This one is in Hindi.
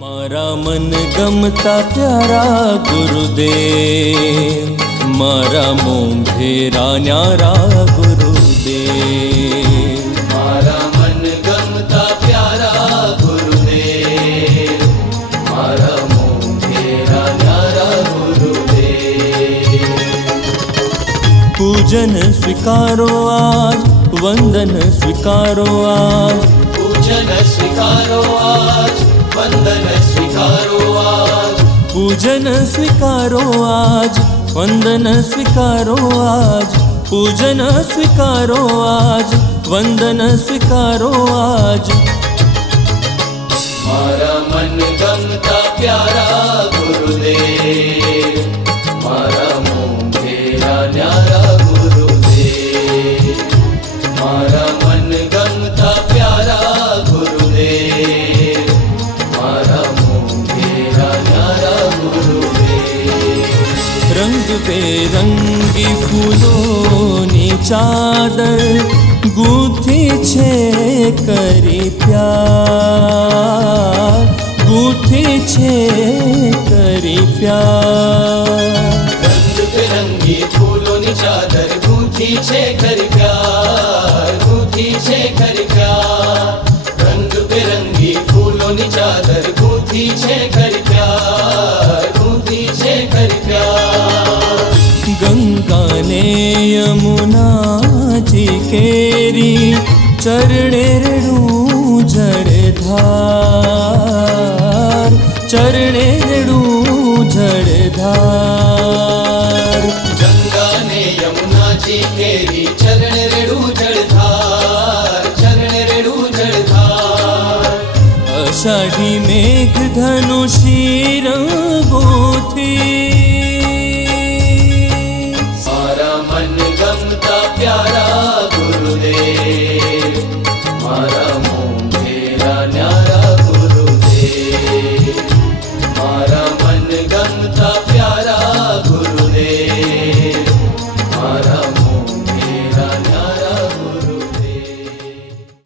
मारा मन गमता प्यारा गुरुदेव, मारा मोंघेरा न्यारा गुरुदेव। मारा मन गमता प्यारा गुरुदेव, मारा मोंघेरा न्यारा गुरुदेव। पूजन स्वीकारो आज, वंदन स्वीकारो आज, पूजन स्वीकारो आज, वंदन स्वीकारो आज। पूजन स्वीकारो आज, वंदन स्वीकारो आज, पूजन स्वीकारो आज, वंदन स्वीकारो आज। मारा मन गमता प्यारा गुरुदेव, मारा मोंघेरा न्यारा गुरुदेव। मारा मन गमता प्यारा गुरुदेव, मारा मोंघेरा न्यारा गुरुदेव। रंग बेरंगी फूलोनी चादर गूंथी छे करी प्यार, गूंथी छे करी प्यार। रंग बिरंगी फूलोनी चादर गूंथी छे करी प्यार, गूंथी छे करी प्यार। रंग बिरंगी फूलोनी चादर गूंथी छे करी प्यार, गूंथी छे करी प्यार। गंगा ने यमुना जी केरी चरणे रेणु जड़धार, चरणे रेणु जड़धार। गंगा ने यमुना जी केरी चरण रेणु जड़धार, चरण रेणु जड़धार। आषाढ़ी मेघ धनुषी रंगों थी,